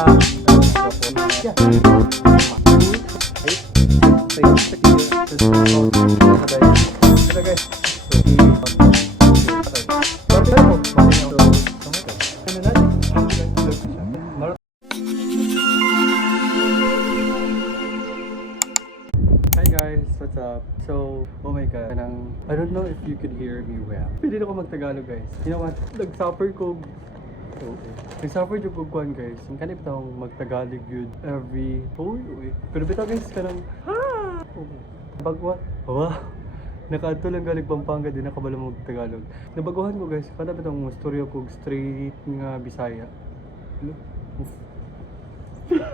Hi guys, what's up? So, oh my god, I don't know if you could hear me well. Pwede na ako mag-Tagalog guys. You know what? Nag-suffer ko kuan guys. Ang kanip taong mag-Tagalog yun every Pero bitaw guys kanang bagwa. Wow. Nakaadto lang galing Pampanga din nakabalo mo mag-Tagalog. Nabaguhan ko guys. Kada bitong storya ko straight nga Bisaya.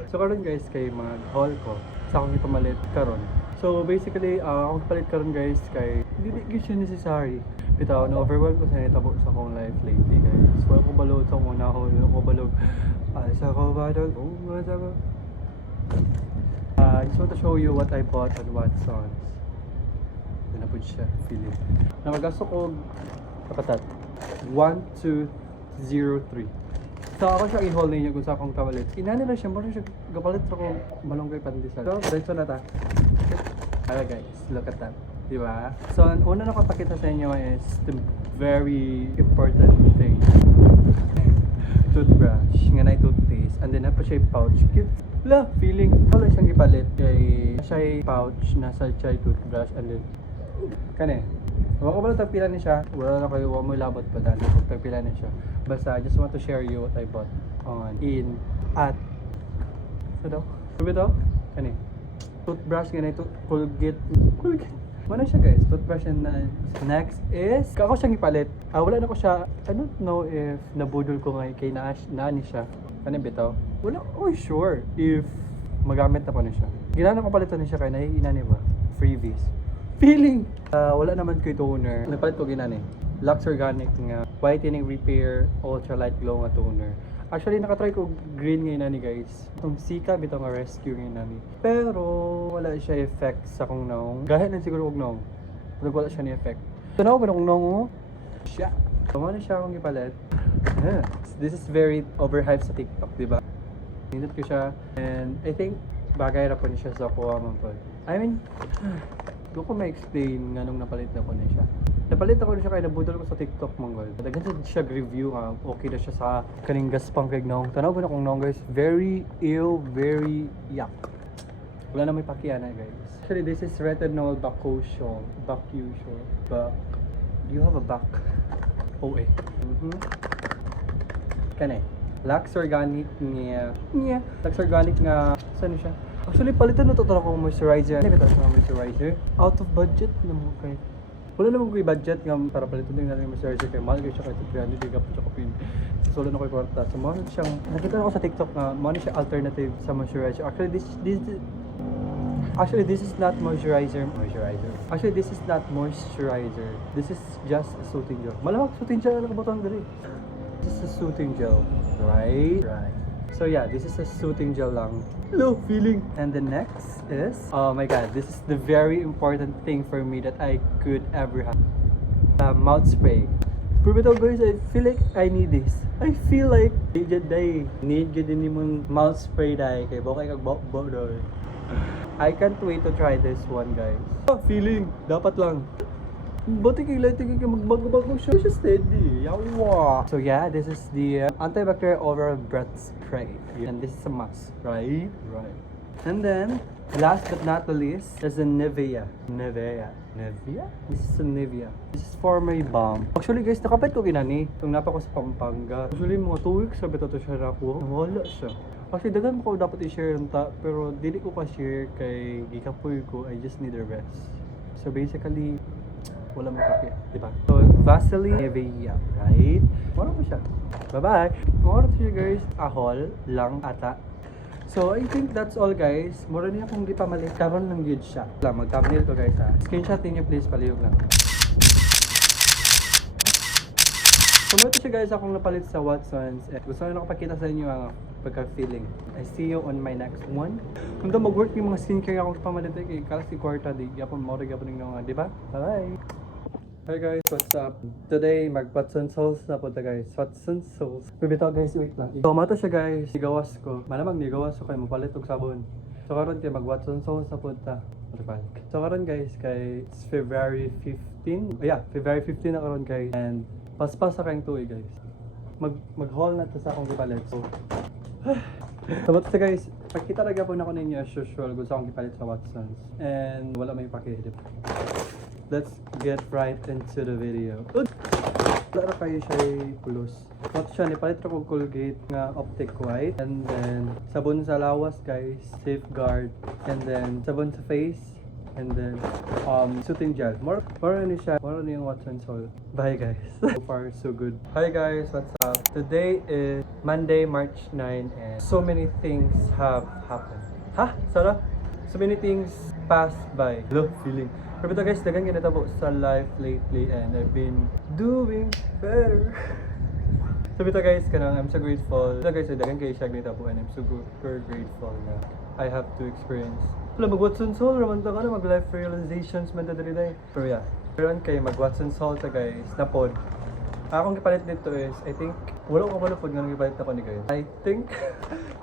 So karon guys kay mag-haul ko sa akong ipamalit karon. So basically, akong palit karon guys kay hindi siya necessary. Bitaw na overwhelmed ko sa natabo sa akong life lately guys. Wala ko balod sa akong unahon, wala ko balog. Sa ko balog. I just want to show you what I bought on Watsons. Then na po siya feeling. Na magasto ko kapatat 1203. So ako siya i-haul ninyo kung sa akong kapalit. Inani na siya, muna siya kapalit ako malunggay pandesal. So, diretso na ta. Alright guys, look at that. Diba? So, ang una na kapakita sa inyo is the very important thing. Toothbrush, nga na toothpaste, and then na pa siya pouch. Cute. La, feeling. Wala siyang ipalit. Kay siya pouch, nasa siya toothbrush, and then kane. Wala ko ba tagpila ni siya? Wala na kayo, wala mo labot pa dahil tagpila ni siya. Basta, I just want to share you what I bought on at so daw? Sabi daw? Kani? Toothbrush, ganito, Colgate. Mana siya guys, toothbrush and next is ako siyang ipalit. Wala na ko siya. I don't know if nabudol ko ngayon kay naani siya. Ano bitaw? Wala ko sure if magamit na pa na siya. Ginana ko palitan na siya kay naiinani ba? Freebies. Feeling! Wala naman ko toner. Nagpalit ko ginani. Lux Organic nga whitening repair ultralight glow nga toner. Actually, nakatry ko green ngayon nani guys. Itong Sika, bitong nga rescue ngayon nani. Pero, wala siya effect sa kong naong. Gahit na siguro kong naong. Pero wala siya ni effect. So, na ako kong naong mo. Siya. Tama na siya akong ipalit. This is very overhyped sa TikTok, diba? Nindot ko siya. And I think, bagay na po niya siya sa kuha man po. I mean, doon ko ma-explain nga nung napalit na po niya siya. Napalit ako na siya kaya nabudol ko sa TikTok mongol. Dagan siya review nga okay na siya sa kaning gaspang kay naong. Tanaw ko na kung naong guys, very ill, very yuck. Wala na may pakiana guys. Actually this is retinol bakushol. Do you have a back? Kane. Lux Organic nga. Lux Organic nga. Saan siya? Actually palitan na to ako moisturizer. Ano ba ito moisturizer? Out of budget na mo kay. Wala naman ko i-budget nga para palitan din natin yung moisturizer kay mahal kayo siya kay 300 giga po siya kapin. Solo na ko kwarta. So mo siyang nakita ko sa TikTok nga mo siya alternative sa moisturizer. Actually this is not moisturizer. Actually this is not moisturizer. This is just a soothing gel. Malawak soothing gel na kabutang diri. This is a soothing gel, right? So yeah, this is a soothing gel lang. Hello, feeling. And the next is, oh my god, this is the very important thing for me that I could ever have. Mouth spray. Pero guys, I feel like I need this. I feel like need gid ni mong mouth spray dai kay bokay kag bok doy. I can't wait to try this one, guys. Feeling, dapat lang. Buti kay lighting kay magbag siya steady. Yawa. So yeah, this is the antibacterial oral breath spray. And this is a must, right? And then, last but not the least, is the Nivea. This is a Nivea. This is for my balm. Actually guys, nakapit ko ginani. Itong napa ko sa Pampanga. Actually mga 2 weeks sabi to siya nakuha. Wala siya. Actually dagan ko dapat i-share yung pero dili ko pa share kay gikapoy ko. I just need a rest. So basically, wala mo kape, diba? So, Vaseline Nivea, right? Mura mo siya. Bye-bye! Mura to siya guys. Ahol lang ata. So, I think that's all guys. Mura niya kung di pa mali. Karon lang yun siya. Mag-thumbnail to guys ha. Screenshot niyo please, palihog lang. Kung ito siya guys, akong napalit sa Watsons. Gusto nyo nakapakita sa inyo ang pagka-feeling. I see you on my next one. Kung daw mag-work yung mga skincare akong pamalit kay Kalasi Kwarta, di yapon mo rin yapon ng di ba? Bye-bye! Hi guys, what's up? Today, mag-Watson Souls na po ta guys. Watson Souls. Bibitaw guys, wait lang. Ikaw siya guys, nigawas ko. Malamang nigawas ko kay mapalit og sabon. So karon kay mag-Watson Souls na po ta. So karon guys, kay it's February 15. February 15 na karon guys. And paspas sa kayong tuig guys. Mag-haul na to sa akong gipalit. So, so guys, pagkita na po na ko ninyo as usual, gusto akong gipalit sa Watsons. And wala may pakihidip. Let's get right into the video. Wala kayo siya pulos. What siya, nipalit ko Colgate nga Optic White. And then, sabon sa lawas guys, Safeguard. And then, sabon sa face. And then, soothing gel. More ni siya. More ni yung Watsons Haul. Bye guys. So far, so good. Hi guys, what's up? Today is Monday, March 9. And so many things have happened. Sarah? So many things passed by. Love feeling. Pero ito guys, dagang ganito po sa life lately and I've been doing better. So ito guys, I'm so grateful. Ito guys, dagang kayo siya ganito po and I'm super grateful na I have to experience. Wala, mag-Watsons Haul, raman ta ka na, mag-life realizations man ta dali. Pero yeah, pero kayo mag-Watsons Haul ta guys, na pod. Akong gipalit dito is, I think, wala ko pa na pod nga nang gipalit ako ni guys. I think,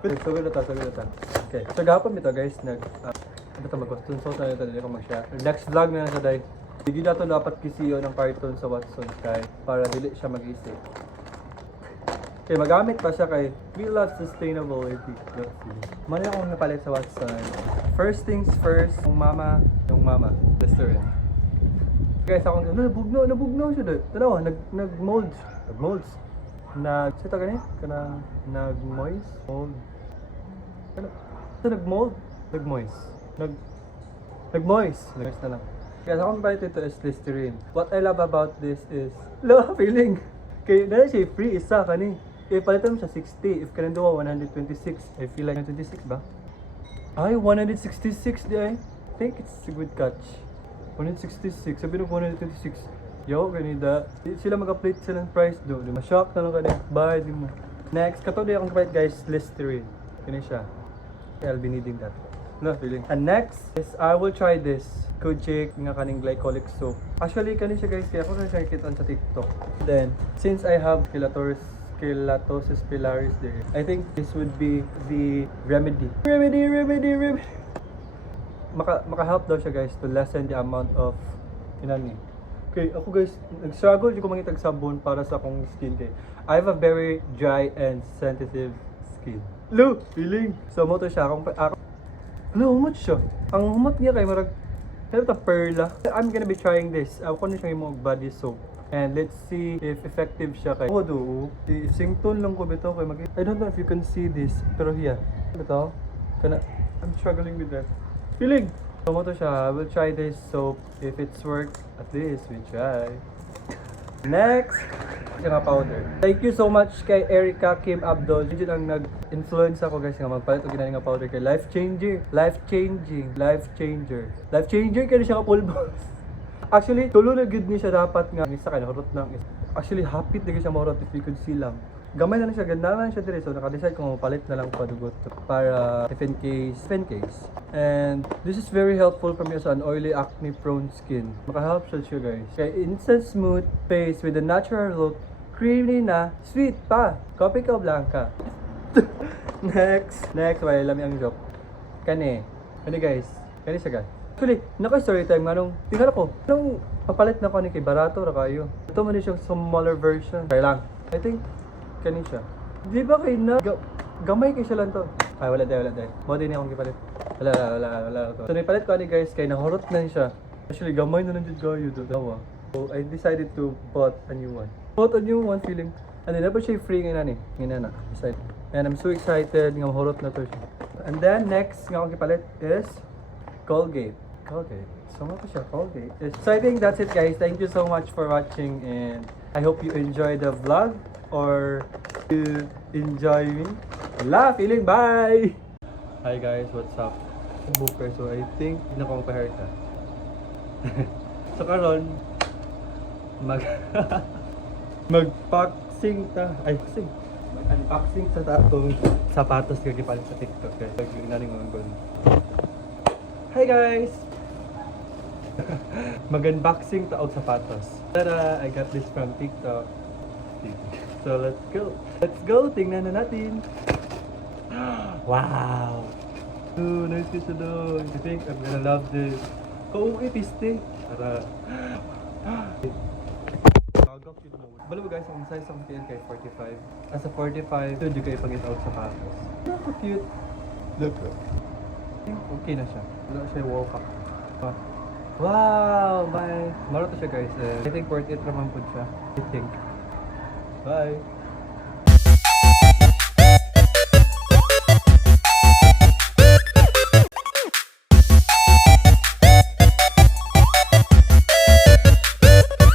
so good na ta. Okay, so gapon nito guys, ito mag-Watsons Haul tayo dali ko mag-share. Next vlog na sa day. Hindi na ito dapat kisiyo ng cartoon sa Watsons kay para dili siya mag-isip. Okay, magamit pa siya kay we love sustainability. Mali akong napalit sa Watsons. First things first, yung mama, Listerine. Guys, akong nabugno siya doon. Tanawa, nag-molds. Sita ka niya? Nag-moist? Mold? Nag-mold? Nag-moist na lang. Guys, akong palit ito is Listerine. What I love about this is, feeling. Kaya dahil siya free isa ka ni. Kaya palitan mo siya 60. If kanang duwa, 126. I feel like 126 ba? Ay, 166 di ay. I think it's a good catch. 166. Sabi nung 126. Yo, ganida. Sila mag-update sila ng price do. Ma-shock na lang kanina. Bye, di mo. Next, katong di akong kapalit guys, Listerine. Ganyan siya. I'll be needing that. No feeling. And next is I will try this Kojic nga kaning glycolic soap. Actually kani siya guys kaya ako nakikita sa TikTok. Then since I have Keratosis pilaris there, I think this would be the remedy. Maka-help daw siya guys to lessen the amount of inani. Okay, ako guys, nag-struggle ko mangitag sabon para sa akong skin kay I have a very dry and sensitive skin. Feeling. So mo to siya ako humot siya. Ang humot niya kay marag perla. I'm gonna be trying this. Ako na siya yung body soap. And let's see if effective siya kay sington lang ko bitaw kay I don't know if you can see this. Pero here. Bitaw. I'm struggling with that. Feeling. So mo to siya. I will try this soap. If it's works, at least we try. Next, yung powder. Thank you so much kay Erica Kim Abdul. Yun ang nag-influence ako guys nga magpalit og ginani nga powder kay life changer kay siya ka pulbos. Actually, tulo na good ni siya dapat nga isa kay nahurot nang. Actually, hapit na siya mahurot if you could see lang. Gamay na siya, ganda na siya dire. So naka-decide kung mapalit na lang padugot para if in case. And this is very helpful for me as an oily acne prone skin. Maka-help siya guys. Kaya instant smooth face with a natural look, creamy na, sweet pa. Copy ka blanca. Next, wala lami ang joke. Kani guys. Kani siya guys. Actually, naka-story time nga nung tingnan ko. Nung papalit na ko ni kay barato ra kayo. Ito man siyang smaller version. Kaya lang. I think kani siya. Di ba kay na gamay kay siya lang to. Ay wala dai. Mo din akong gipalit. Wala to. So nipalit ko ani guys kay nahurot na siya. Actually gamay na nandiyan kayo do daw. So I decided to bought a new one. Feeling. And then dapat siya free ngayon na. Decide. And I'm so excited nga mahurot na to siya. And then next nga akong gipalit is Colgate. So mo siya Colgate. So I think that's it guys. Thank you so much for watching and I hope you enjoy the vlog. Or you enjoy me. Feeling, bye! Hi guys, what's up? Booker, so I think hindi na ko magpa-haircut. So karon mag-unboxing sa tatong sapatos nga gipalit sa TikTok guys. Hi guys! Mag-unboxing ta og sapatos. Tara, I got this from TikTok. So let's go. Let's go, tingnan na natin. Wow! Oh, nice siya doon. I think I'm gonna love this. Oo, piste. Tara. Gagap yun mo. Bala mo guys, ang size ng PL kay 45. As a 45, ito yung kayo pag-itaw sa sapatos. Look, cute. Look. Okay na siya. Wala siya walk up. Wow! Bye! Maro to siya guys. I think worth it naman po siya. I think. Bye!